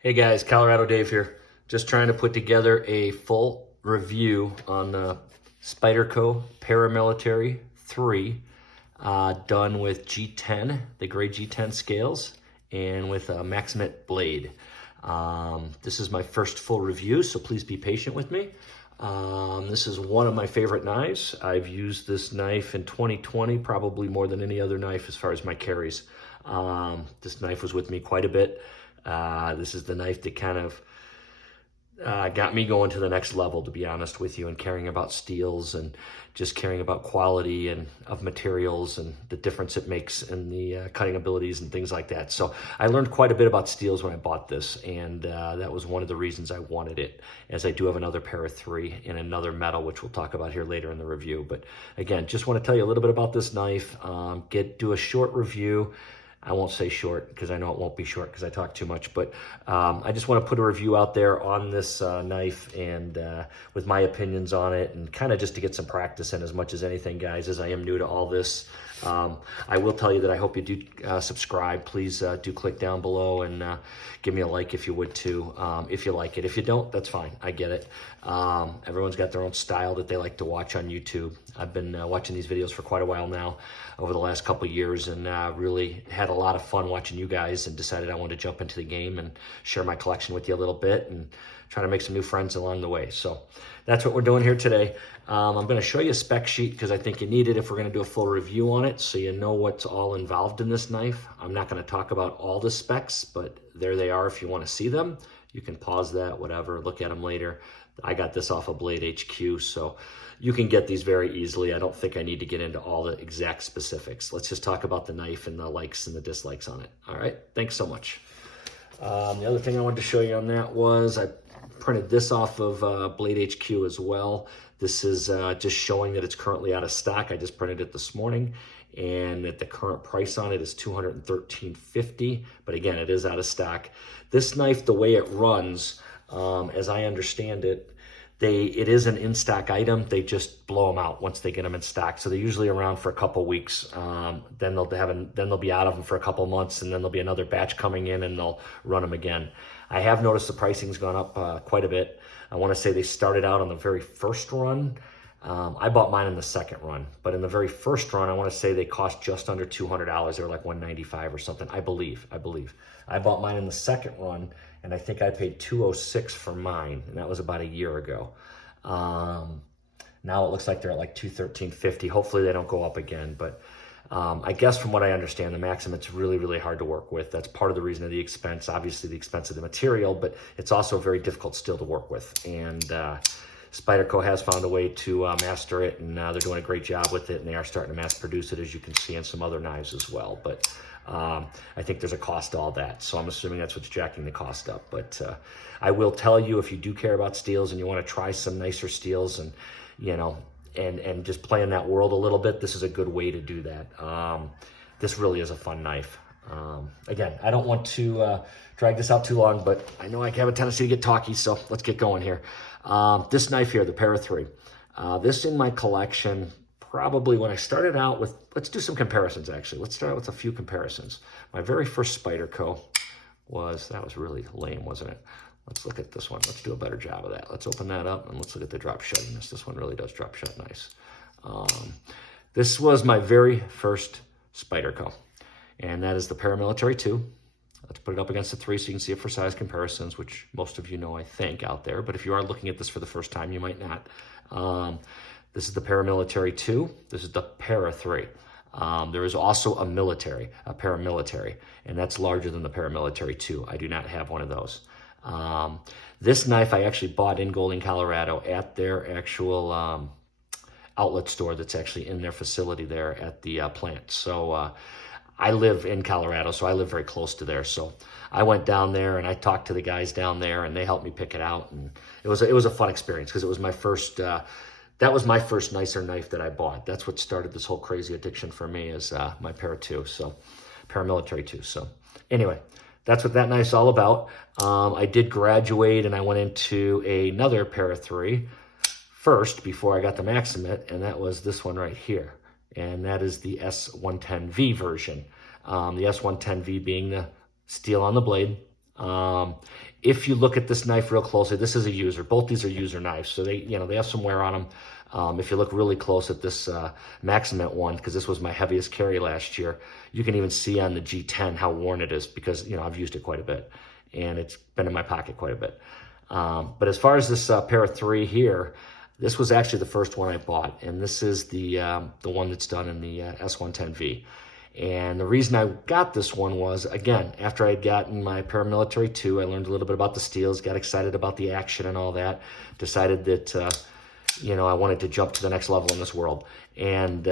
Hey guys, Colorado Dave here. Just trying to put together a full review on the Spyderco Paramilitary 3, done with G10, the gray G10 scales, and with a Maxmet blade. This is my first full review, so please be patient with me. This is one of my favorite knives. I've used this knife in 2020, probably more than any other knife as far as my carries. This knife was with me quite a bit. This is the knife that kind of got me going to the next level, to be honest with you, and caring about steels and just caring about quality and of materials and the difference it makes in the cutting abilities and things like that. So I learned quite a bit about steels when I bought this, and that was one of the reasons I wanted it, as I do have another pair of 3 in another metal, which we'll talk about here later in the review. But again, just want to tell you a little bit about this knife, do a short review. I won't say short because I know it won't be short because I talk too much, but I just want to put a review out there on this knife and with my opinions on it, and kind of just to get some practice in as much as anything, guys, as I am new to all this. I will tell you that I hope you do subscribe. Please do click down below and give me a like if you would too, if you like it. If you don't, that's fine. I get it. Everyone's got their own style that they like to watch on YouTube. I've been watching these videos for quite a while now, over the last couple of years, and really had a lot of fun watching you guys, and decided I wanted to jump into the game and share my collection with you a little bit and try to make some new friends along the way. So that's what we're doing here today. I'm going to show you a spec sheet because I think you need it if we're going to do a full review on it, so you know what's all involved in this knife. I'm not going to talk about all the specs, but there they are if you want to see them. You can pause that, whatever, look at them later. I got this off of Blade HQ, so you can get these very easily. I don't think I need to get into all the exact specifics. Let's just talk about the knife and the likes and the dislikes on it. All right, thanks so much. The other thing I wanted to show you on that was I printed this off of Blade HQ as well. This is just showing that it's currently out of stock. I just printed it this morning, and that the current price on it is $213.50, but again, it is out of stock. This knife, the way it runs, as I understand it, it is an in-stock item. They just blow them out once they get them in stock. So they're usually around for a couple weeks. Then they'll be out of them for a couple months, and then there'll be another batch coming in, and they'll run them again. I have noticed the pricing's gone up quite a bit. I want to say they started out on the very first run. I bought mine in the second run, but in the very first run, I want to say they cost just under $200. They were like $195 or something. I believe. I bought mine in the second run, and I think I paid $206 for mine, and that was about a year ago. Now it looks like they're at like $213.50. Hopefully they don't go up again, but I guess from what I understand, the Maxmet's really, really hard to work with. That's part of the reason of the expense, obviously the expense of the material, but it's also very difficult still to work with. And Spyderco has found a way to master it, and they're doing a great job with it, and they are starting to mass produce it, as you can see in some other knives as well. But I think there's a cost to all that, so I'm assuming that's what's jacking the cost up. But I will tell you, if you do care about steels and you want to try some nicer steels, and and just play in that world a little bit, this is a good way to do that. This really is a fun knife. Again, I don't want to drag this out too long, but I know I have a tendency to get talky, so let's get going here. This knife here, the Para 3, this in my collection, probably when I started out with, let's do some comparisons actually. Let's start out with a few comparisons. My very first Spyderco that was really lame, wasn't it? Let's look at this one. Let's do a better job of that. Let's open that up and let's look at the drop shuttiness. This one really does drop shut nice. This was my very first Spyderco, and that is the Paramilitary 2. Let's put it up against the 3 so you can see it for size comparisons, which most of you know, I think, out there. But if you are looking at this for the first time, you might not. This is the Paramilitary 2. This is the Para 3. There is also a paramilitary, and that's larger than the Paramilitary 2. I do not have one of those. This knife I actually bought in Golden, Colorado at their actual outlet store that's actually in their facility there at the plant. So I live in Colorado, so I live very close to there. So I went down there and I talked to the guys down there, and they helped me pick it out. And it was a fun experience because it was my first, that was my first nicer knife that I bought. That's what started this whole crazy addiction for me, is my Para 2, so Paramilitary 2. So anyway, that's what that knife's all about. I did graduate and I went into another Para 3 first before I got the Maxmet, and that was this one right here. And that is the S110V version. The S110V being the steel on the blade, If you look at this knife real closely, this is a user. Both these are user knives, so they have some wear on them. If you look really close at this Maxmet one, because this was my heaviest carry last year, you can even see on the G10 how worn it is, because I've used it quite a bit, and it's been in my pocket quite a bit. But as far as this pair of 3 here, this was actually the first one I bought, and this is the one that's done in the S110V. And the reason I got this one was, again, after I had gotten my paramilitary 2, I learned a little bit about the steels, got excited about the action and all that, decided that, I wanted to jump to the next level in this world and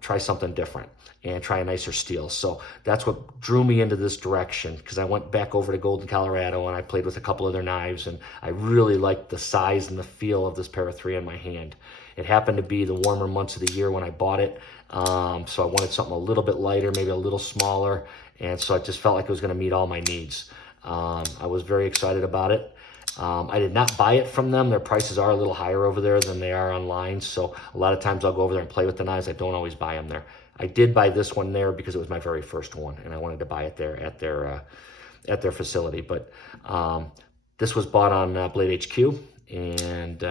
try something different and try a nicer steel. So that's what drew me into this direction, because I went back over to Golden, Colorado, and I played with a couple other knives, and I really liked the size and the feel of this pair of 3 in my hand. It happened to be the warmer months of the year when I bought it, so I wanted something a little bit lighter, maybe a little smaller, and so I just felt like it was going to meet all my needs. I was very excited about it. I did not buy it from them. Their prices are a little higher over there than they are online, so a lot of times I'll go over there and play with the knives. I don't always buy them there. I did buy this one there because it was my very first one, and I wanted to buy it there at their facility. But this was bought on Blade HQ, and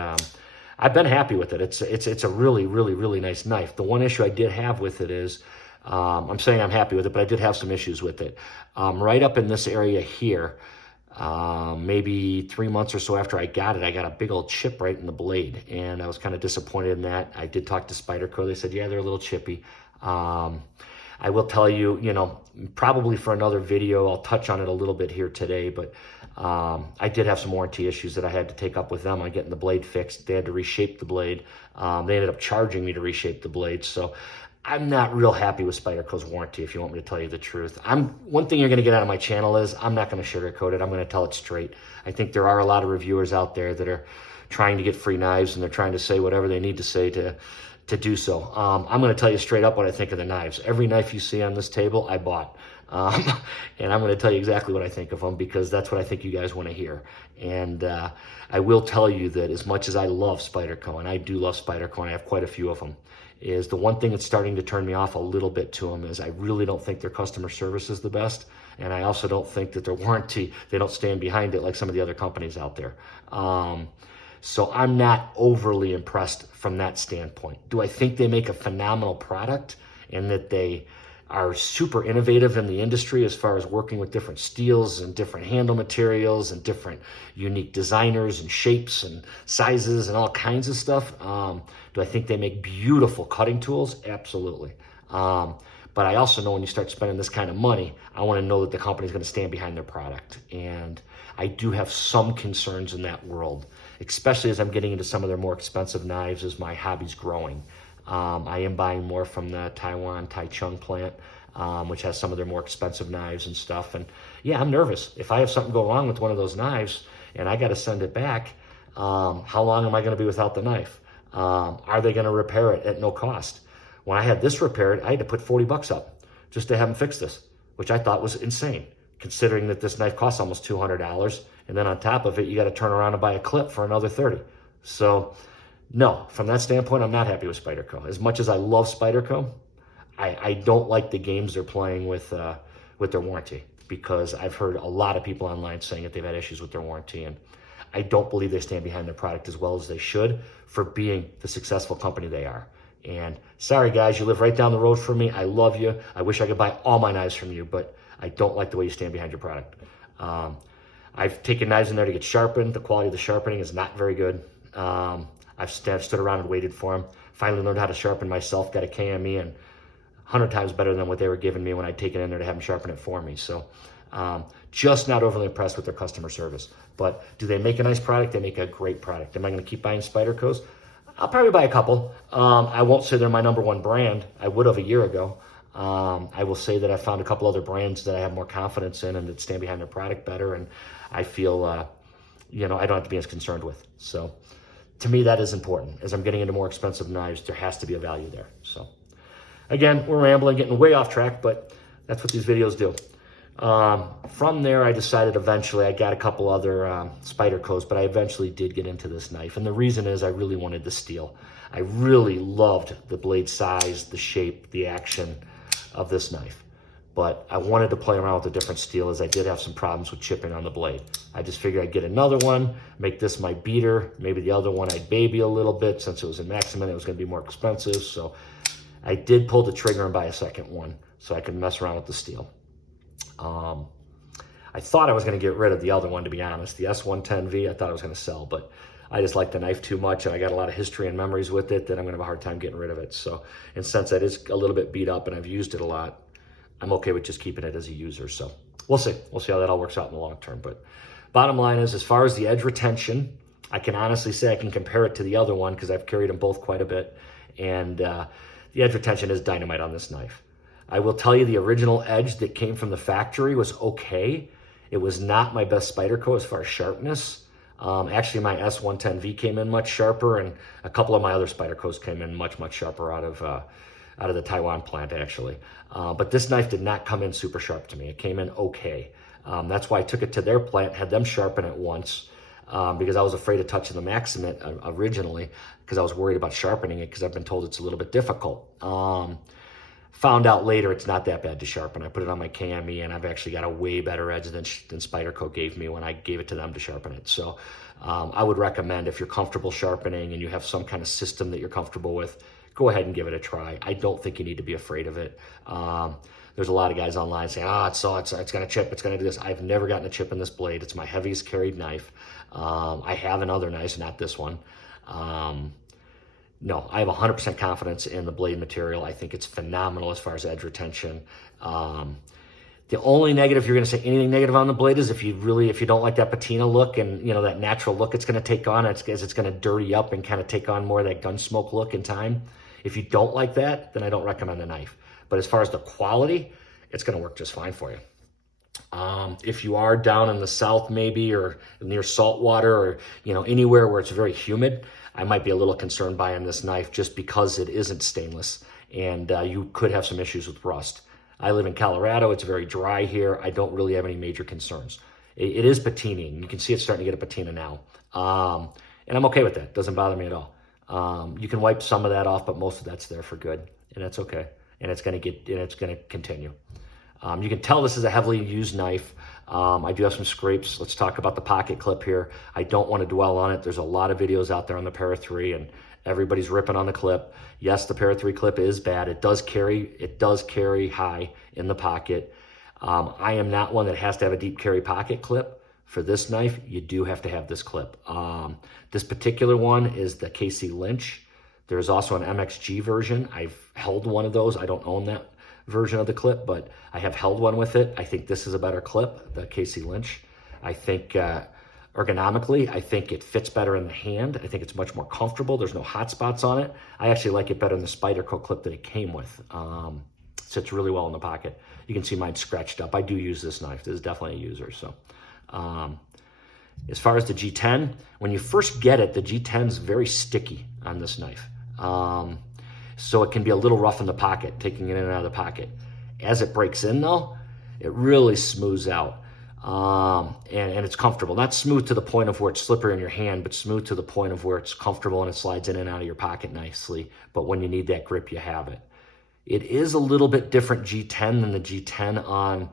I've been happy with it. It's a really, really, really nice knife. The one issue I did have with it is, I'm saying I'm happy with it, but I did have some issues with it. Right up in this area here, maybe 3 months or so after I got it, I got a big old chip right in the blade, and I was kind of disappointed in that. I did talk to Spyderco. They said, yeah, they're a little chippy. I will tell you, probably for another video, I'll touch on it a little bit here today, but I did have some warranty issues that I had to take up with them on getting the blade fixed. They had to reshape the blade. They ended up charging me to reshape the blade, so I'm not real happy with Spyderco's warranty, if you want me to tell you the truth. One thing you're going to get out of my channel is I'm not going to sugarcoat it. I'm going to tell it straight. I think there are a lot of reviewers out there that are trying to get free knives, and they're trying to say whatever they need to say to do so. I'm going to tell you straight up what I think of the knives. Every knife you see on this table, I bought. And I'm going to tell you exactly what I think of them, because that's what I think you guys want to hear. And I will tell you that as much as I love Spyderco, and I do love Spyderco, and I have quite a few of them, is the one thing that's starting to turn me off a little bit to them is I really don't think their customer service is the best. And I also don't think that their warranty, they don't stand behind it like some of the other companies out there. So I'm not overly impressed from that standpoint. Do I think they make a phenomenal product and that they are super innovative in the industry as far as working with different steels and different handle materials and different unique designers and shapes and sizes and all kinds of stuff? Do I think they make beautiful cutting tools? Absolutely. But I also know when you start spending this kind of money, I want to know that the company's going to stand behind their product. And I do have some concerns in that world, especially as I'm getting into some of their more expensive knives as my hobby's growing. I am buying more from the Taiwan Taichung plant, which has some of their more expensive knives and stuff. And yeah, I'm nervous. If I have something go wrong with one of those knives and I got to send it back, how long am I going to be without the knife? Are they going to repair it at no cost? When I had this repaired, I had to put 40 bucks up just to have them fix this, which I thought was insane, considering that this knife costs almost $200. And then on top of it, you got to turn around and buy a clip for another 30. So no, from that standpoint, I'm not happy with Spyderco. As much as I love Spyderco, I don't like the games they're playing with their warranty, because I've heard a lot of people online saying that they've had issues with their warranty, and I don't believe they stand behind their product as well as they should for being the successful company they are. And sorry guys, you live right down the road from me. I love you. I wish I could buy all my knives from you, but I don't like the way you stand behind your product. I've taken knives in there to get sharpened. The quality of the sharpening is not very good. I've stood around and waited for them. Finally learned how to sharpen myself, got a KME, and 100 times better than what they were giving me when I'd taken in there to have them sharpen it for me. So just not overly impressed with their customer service. But do they make a nice product? They make a great product. Am I going to keep buying Spyderco's? I'll probably buy a couple. I won't say they're my number 1 brand. I would have a year ago. I will say that I found a couple other brands that I have more confidence in and that stand behind their product better, and I feel, I don't have to be as concerned with. So to me, that is important. As I'm getting into more expensive knives, there has to be a value there. So again, we're rambling, getting way off track, but that's what these videos do. From there, I decided eventually, I got a couple other Spyderco's, but I eventually did get into this knife. And the reason is I really wanted the steel. I really loved the blade size, the shape, the action of this knife. but I wanted to play around with a different steel as I did have some problems with chipping on the blade. I just figured I'd get another one, make this my beater. Maybe the other one I'd baby a little bit since it was in Maxmet, it was gonna be more expensive. So I did pull the trigger and buy a second one so I could mess around with the steel. I thought I was gonna get rid of the other one, to be honest. The S110V, I thought I was gonna sell, but I just like the knife too much, and I got a lot of history and memories with it that I'm gonna have a hard time getting rid of it. So, and since it is a little bit beat up and I've used it a lot, I'm okay with just keeping it as a user. So we'll see. We'll see how that all works out in the long term. But bottom line is, as far as the edge retention, I can honestly say I can compare it to the other one because I've carried them both quite a bit. And the edge retention is dynamite on this knife. I will tell you the original edge that came from the factory was okay. It was not my best Spyderco as far as sharpness. Actually, my S110V came in much sharper, and a couple of my other Spydercos came in much, much sharper out of the Taiwan plant, actually. But this knife did not come in super sharp to me. It came in okay. That's why I took it to their plant, had them sharpen it once, because I was afraid of touching the Maxmet originally, because I was worried about sharpening it, because I've been told it's a little bit difficult. Found out later it's not that bad to sharpen. I put it on my KME, and I've actually got a way better edge than Spyderco gave me when I gave it to them to sharpen it. So I would recommend, if you're comfortable sharpening and you have some kind of system that you're comfortable with, go ahead and give it a try. I don't think you need to be afraid of it. There's a lot of guys online saying, it's gonna chip, it's gonna do this. I've never gotten a chip in this blade. It's my heaviest carried knife. I have in other knives, not this one. No, I have 100% confidence in the blade material. I think it's phenomenal as far as edge retention. The only negative, if you're going to say anything negative on the blade, is if you don't like that patina look and that natural look it's going to take on, it's going to dirty up and kind of take on more of that gun smoke look in time. If you don't like that, then I don't recommend the knife. But as far as the quality, it's going to work just fine for you. If you are down in the south maybe, or near salt water, or anywhere where it's very humid, I might be a little concerned buying this knife just because it isn't stainless, and you could have some issues with rust. I live in Colorado. It's very dry here. I don't really have any major concerns. It is patinaing. You can see it's starting to get a patina now. And I'm okay with that. Doesn't bother me at all. You can wipe some of that off, but most of that's there for good, and that's okay. And it's going to continue. You can tell this is a heavily used knife. I do have some scrapes. Let's talk about the pocket clip here. I don't want to dwell on it. There's a lot of videos out there on the Para 3, and everybody's ripping on the clip. Yes, the Para 3 clip is bad. It does carry high in the pocket. I am not one that has to have a deep carry pocket clip. For this knife, you do have to have this clip. This particular one is the KC Lynch. There's also an MXG version. I've held one of those. I don't own that version of the clip, but I have held one with it. I think this is a better clip, the KC Lynch. I think ergonomically, I think it fits better in the hand. I think it's much more comfortable. There's no hot spots on it. I actually like it better than the Spyderco clip that it came with. Sits really well in the pocket. You can see mine scratched up. I do use this knife. This is definitely a user. So as far as the G10, when you first get it, the G10 is very sticky on this knife. So it can be a little rough in the pocket, taking it in and out of the pocket. As it breaks in though, it really smooths out. And it's comfortable. Not smooth to the point of where it's slippery in your hand, but smooth to the point of where it's comfortable and it slides in and out of your pocket nicely. But when you need that grip, you have it. It is a little bit different G10 than the G10 on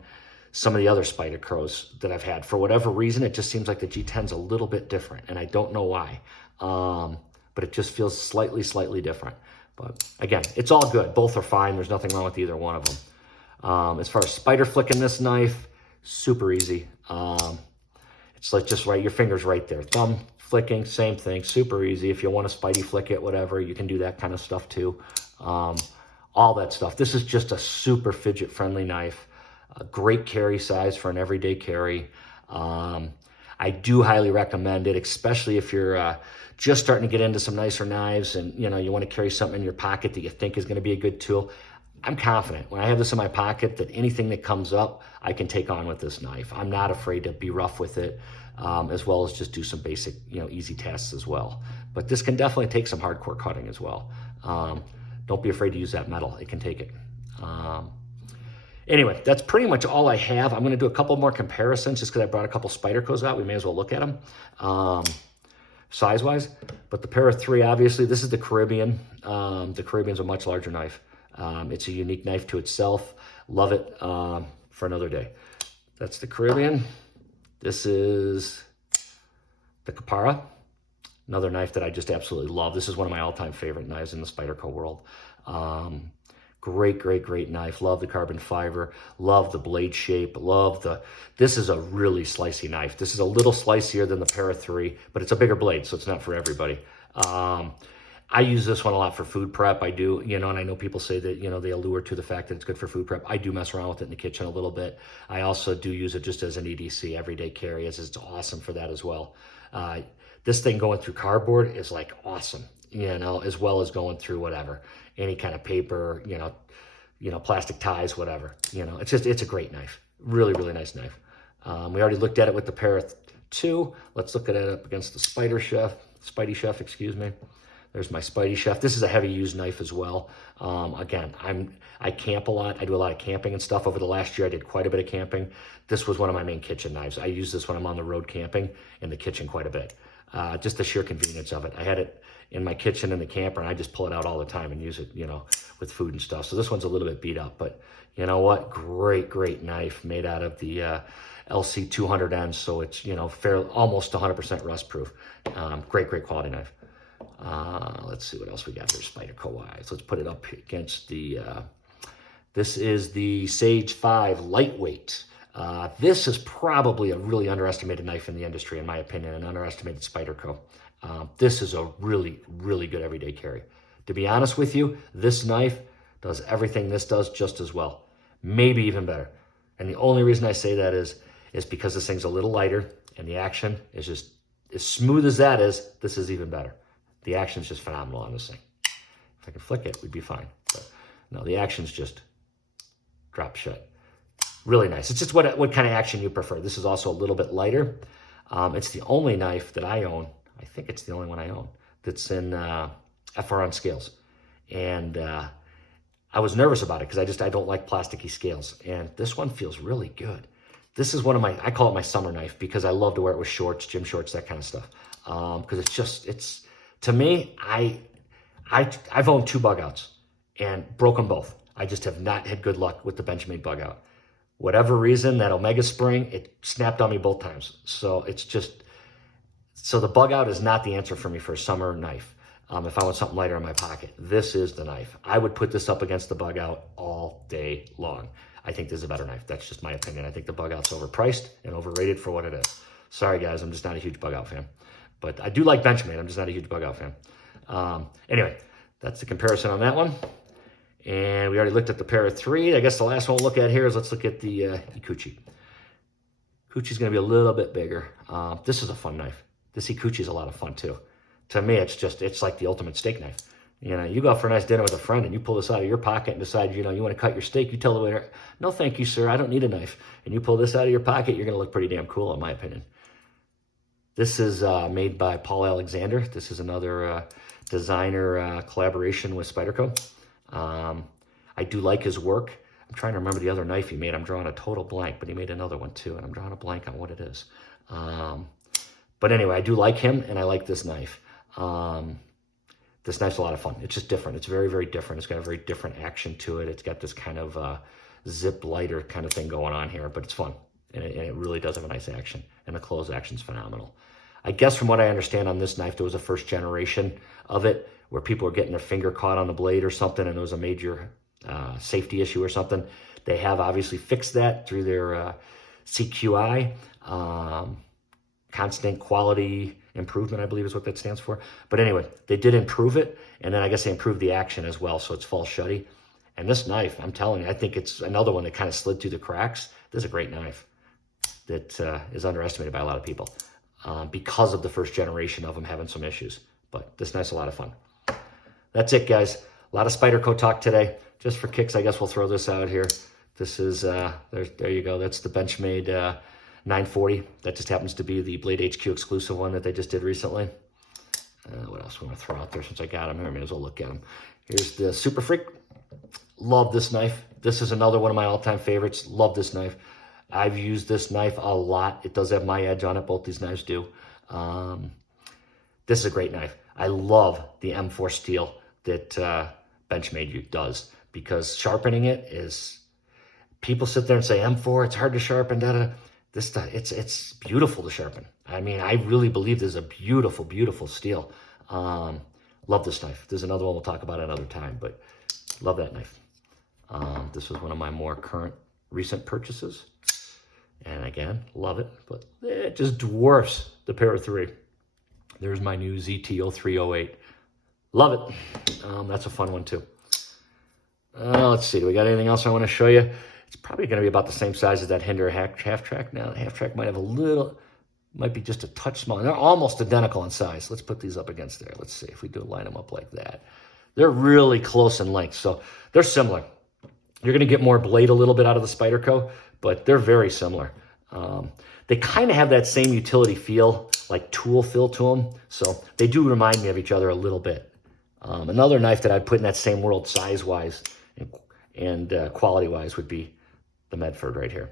some of the other Spydercos that I've had. For whatever reason, it just seems like the G10's a little bit different, and I don't know why. But it just feels slightly different. But again, it's all good. Both are fine. There's nothing wrong with either one of them. As far as spider flicking this knife, super easy. It's like just your finger's right there. Thumb flicking, same thing, super easy. If you want to Spidey flick it, whatever, you can do that kind of stuff too. All that stuff. This is just a super fidget-friendly knife. A great carry size for an everyday carry. I do highly recommend it, especially if you're just starting to get into some nicer knives and you want to carry something in your pocket that you think is going to be a good tool. I'm confident when I have this in my pocket that anything that comes up, I can take on with this knife. I'm not afraid to be rough with it, as well as just do some basic, easy tests as well. But this can definitely take some hardcore cutting as well. Don't be afraid to use that metal. It can take it. Anyway, that's pretty much all I have. I'm going to do a couple more comparisons just because I brought a couple Spydercos out. We may as well look at them size-wise. But the Para 3, obviously, this is the Caribbean. The Caribbean's a much larger knife. It's a unique knife to itself. Love it for another day. That's the Caribbean. This is the Capara, another knife that I just absolutely love. This is one of my all-time favorite knives in the Spyderco world. Great knife. Love the carbon fiber. Love the blade shape. This is a really slicey knife. This is a little slicier than the Para 3, but it's a bigger blade, so it's not for everybody. I use this one a lot for food prep. I do, and I know people say that, they allure to the fact that it's good for food prep. I do mess around with it in the kitchen a little bit. I also do use it just as an EDC, everyday carry, as it's awesome for that as well. This thing going through cardboard is like awesome, as well as going through whatever, any kind of paper, plastic ties, whatever. It's a great knife. Really nice knife. We already looked at it with the Para 2. Let's look at it up against the Spidey Chef, excuse me. There's my Spidey Chef. This is a heavy used knife as well. Again, I camp a lot. I do a lot of camping and stuff. Over the last year, I did quite a bit of camping. This was one of my main kitchen knives. I use this when I'm on the road camping in the kitchen quite a bit. Just the sheer convenience of it. I had it in my kitchen in the camper, and I just pull it out all the time and use it, with food and stuff. So this one's a little bit beat up, but you know what? Great knife made out of the LC 200N. So it's, almost 100% rust proof. Great quality knife. Let's see what else we got here, Spyderco wise. Let's put it up against the, this is the Sage 5 Lightweight. This is probably a really underestimated knife in the industry, in my opinion, an underestimated Spyderco. This is a really good everyday carry. To be honest with you, this knife does everything this does just as well, maybe even better. And the only reason I say that is because this thing's a little lighter and the action is just as smooth as that is. This is even better. The action's just phenomenal on this thing. If I could flick it, we'd be fine. But no, the action's just drop shut. Really nice. It's just what kind of action you prefer. This is also a little bit lighter. It's the only knife that I own. I think it's the only one I own that's in FR on scales. And I was nervous about it because I don't like plasticky scales. And this one feels really good. This is one of I call it my summer knife because I love to wear it with shorts, gym shorts, that kind of stuff. Because to me, I've owned 2 bug outs and broke them both. I just have not had good luck with the Benchmade bug out. Whatever reason, that Omega spring, it snapped on me both times. So the bug out is not the answer for me for a summer knife. If I want something lighter in my pocket, this is the knife. I would put this up against the bug out all day long. I think this is a better knife. That's just my opinion. I think the bug out's overpriced and overrated for what it is. Sorry guys, I'm just not a huge bug out fan. But I do like Benchmade. I'm just not a huge bug out fan. Anyway, that's the comparison on that one. And we already looked at the Para 3. I guess the last one we'll look at here is let's look at the Ikuchi. Ikuchi's going to be a little bit bigger. This is a fun knife. This Ikuchi is a lot of fun too. To me, it's like the ultimate steak knife. You go out for a nice dinner with a friend and you pull this out of your pocket and decide, you want to cut your steak. You tell the waiter, no, thank you, sir. I don't need a knife. And you pull this out of your pocket, you're going to look pretty damn cool, in my opinion. This is made by Paul Alexander. This is another designer collaboration with Spyderco. I do like his work. I'm trying to remember the other knife he made. I'm drawing a total blank, but he made another one too, and I'm drawing a blank on what it is. But anyway, I do like him, and I like this knife. This knife's a lot of fun. It's just different. It's very different. It's got a very different action to it. It's got this kind of zip lighter kind of thing going on here, but it's fun. And it really does have a nice action. And the close action's phenomenal. I guess from what I understand on this knife, there was a first generation of it where people were getting their finger caught on the blade or something, and there was a major safety issue or something. They have obviously fixed that through their CQI, constant quality improvement, I believe is what that stands for. But anyway, they did improve it, and then I guess they improved the action as well, so it's fall shutty. And this knife, I'm telling you, I think it's another one that kind of slid through the cracks. This is a great knife that is underestimated by a lot of people because of the first generation of them having some issues. But this knife's a lot of fun. That's it, guys. A lot of Spyderco talk today. Just for kicks, I guess we'll throw this out here. This is, there you go. That's the Benchmade 940. That just happens to be the Blade HQ exclusive one that they just did recently. What else we want to throw out there since I got them here? I may as well look at them. Here's the Super Freak. Love this knife. This is another one of my all-time favorites. Love this knife. I've used this knife a lot. It does have my edge on it. Both these knives do. This is a great knife. I love the M4 steel that Benchmade does because sharpening it is, people sit there and say, M4, it's hard to sharpen, da-da. This stuff, it's beautiful to sharpen. I mean, I really believe this is a beautiful, beautiful steel. Love this knife. There's another one we'll talk about another time, but love that knife. This was one of my more recent purchases. And again, love it, but it just dwarfs the Para 3. There's my new ZT0308. Love it. That's a fun one too. Let's see, do we got anything else I want to show you? It's probably going to be about the same size as that Hinder half track. Now, the half track might have a little, might be just a touch smaller. They're almost identical in size. Let's put these up against there. Let's see if we do line them up like that. They're really close in length, so they're similar. You're going to get more blade a little bit out of the Spyderco, but they're very similar. They kind of have that same utility feel, like tool feel to them, so they do remind me of each other a little bit. Another knife that I'd put in that same world size-wise and quality-wise would be the Medford right here.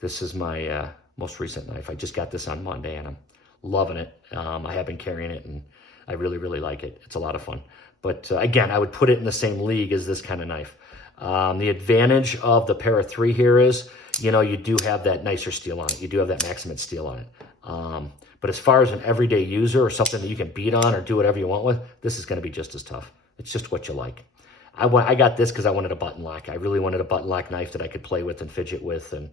This is my most recent knife. I just got this on Monday, and I'm loving it. I have been carrying it, and I really, really like it. It's a lot of fun. But again, I would put it in the same league as this kind of knife. The advantage of the Para 3 here is, you know, you do have that nicer steel on it. You do have that Maxmet steel on it. But as far as an everyday user or something that you can beat on or do whatever you want with, this is going to be just as tough. It's just what you like. I got this because I wanted a button lock. I really wanted a button lock knife that I could play with and fidget with, and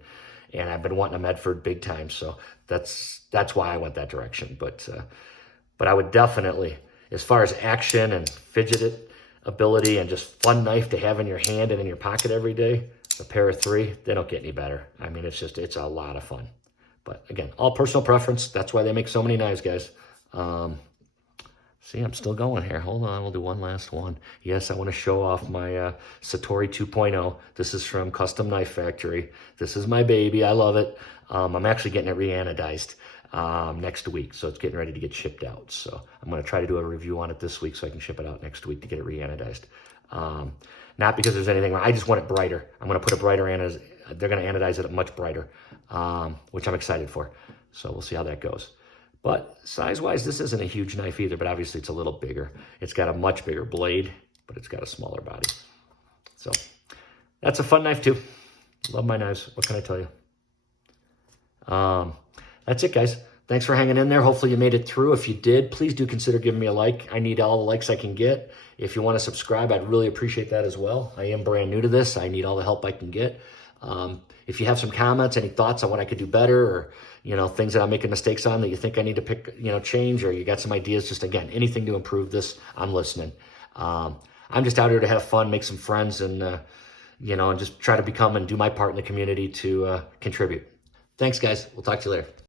I've been wanting a Medford big time, so that's why I went that direction. But I would definitely, as far as action and fidget ability and just fun knife to have in your hand and in your pocket every day, the Para 3, they don't get any better. I mean, it's a lot of fun. But again, all personal preference. That's why they make so many knives, guys. See, I'm still going here. Hold on, we'll do one last one. Yes, I want to show off my Satori 2.0. This is from Custom Knife Factory. This is my baby. I love it. I'm actually getting it reanodized next week, so it's getting ready to get shipped out. So I'm going to try to do a review on it this week so I can ship it out next week to get it reanodized. Not because there's anything wrong. I just want it brighter. I'm going to put a brighter anodize. They're going to anodize it much brighter, which I'm excited for. So we'll see how that goes. But size-wise, this isn't a huge knife either, but obviously it's a little bigger. It's got a much bigger blade, but it's got a smaller body. So that's a fun knife too. Love my knives. What can I tell you? That's it, guys. Thanks for hanging in there. Hopefully you made it through. If you did, please do consider giving me a like. I need all the likes I can get. If you want to subscribe, I'd really appreciate that as well. I am brand new to this. I need all the help I can get. If you have some comments, any thoughts on what I could do better, or, you know, things that I'm making mistakes on that you think I need to change, or you got some ideas, just again, anything to improve this, I'm listening. I'm just out here to have fun, make some friends, and, and just try to become and do my part in the community to contribute. Thanks, guys. We'll talk to you later.